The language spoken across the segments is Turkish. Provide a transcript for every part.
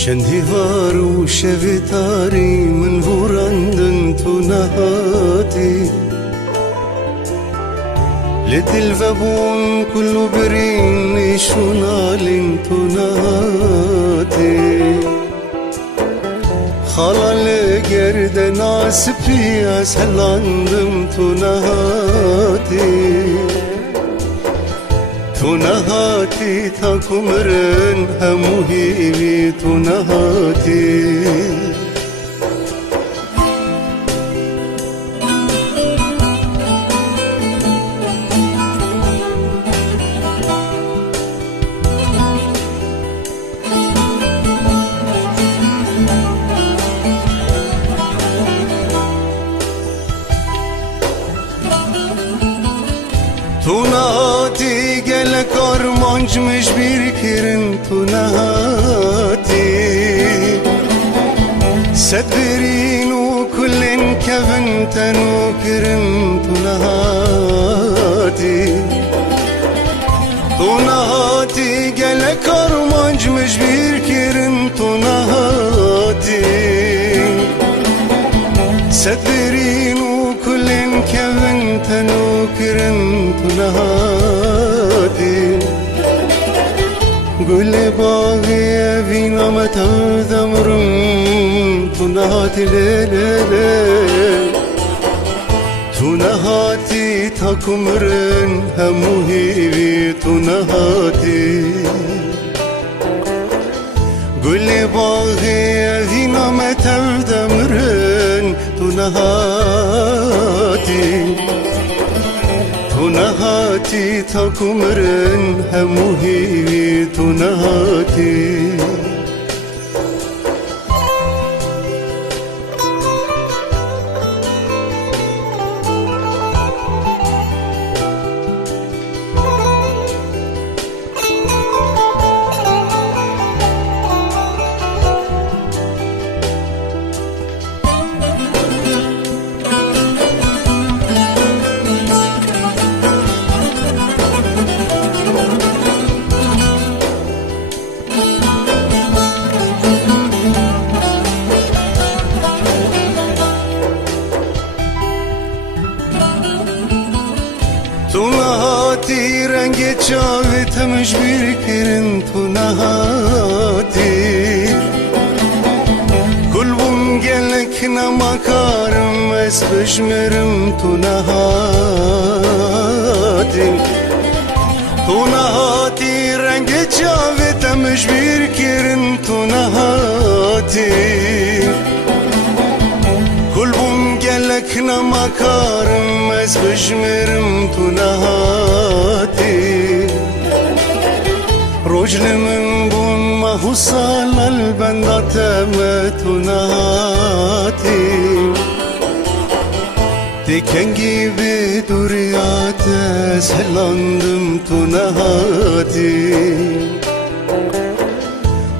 شندي هارو شفتاري من فورندن تنهاتي لتلفبون كل برين شنال تنهاتي خلال گرد ناسپی از هلاندم تو نهاتی تا کمرن همو هیوی تو نهاتی تو نهاتی گل کارمانجمش بیر کرن تو نهاتی سد برین و کلن کفن تنو کرن تو نهاتی گل کارمانجمش بیر کرن تو نهاتی سد برین و کلن کفن تنو کرن نهادي قل باغي فينا متى ذمرم تنهاتي ليلي تنهاتي تاكمرن همو هيوي تنهاتي قل باغي فينا متى ذمرن تنهاتي تنهاتي تاكمرن همو هيوي تنهاتي تو نهاتی رنگ چاوی تمش بیر کرن تو نهاتی کل بون گلک نمکارم اس بشمرم تو نهاتی رنگ چاوی تمش بیر کرن تو نهاتی کل بون گلک نمکارم از بشمرم تو نهاتی رجل من بون مهوسال البنداتم تو نهاتی dikengi bir duriyate selandım tu nehati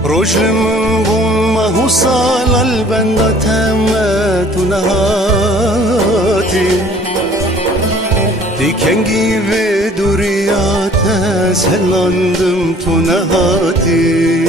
Rojlimin bulma husal albenda temme tu nehati Dikengi bir duriyate selandım tu nehati